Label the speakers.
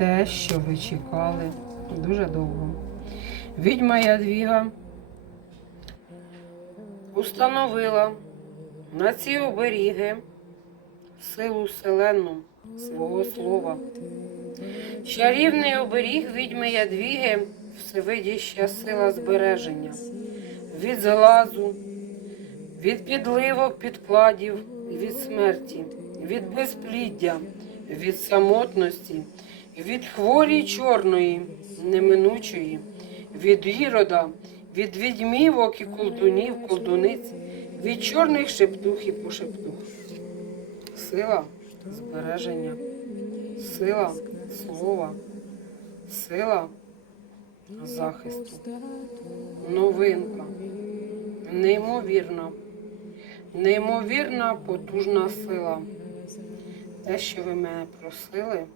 Speaker 1: те, що ви чекали дуже довго. Відьма Ядвіга установила на ці оберіги силу вселенну свого слова. Чарівний оберіг відьми Ядвіги всевидяща сила збереження від зглазу, від підливок, підкладів, від смерті, від безпліддя, від самотності, від хворі чорної, неминучої, від ірода, від відьмівок і колдунів, колдуниць, від чорних шептух і пошептух. Сила збереження, сила слова, сила захисту, новинка, неймовірна, неймовірна потужна сила. Те, що ви мене просили,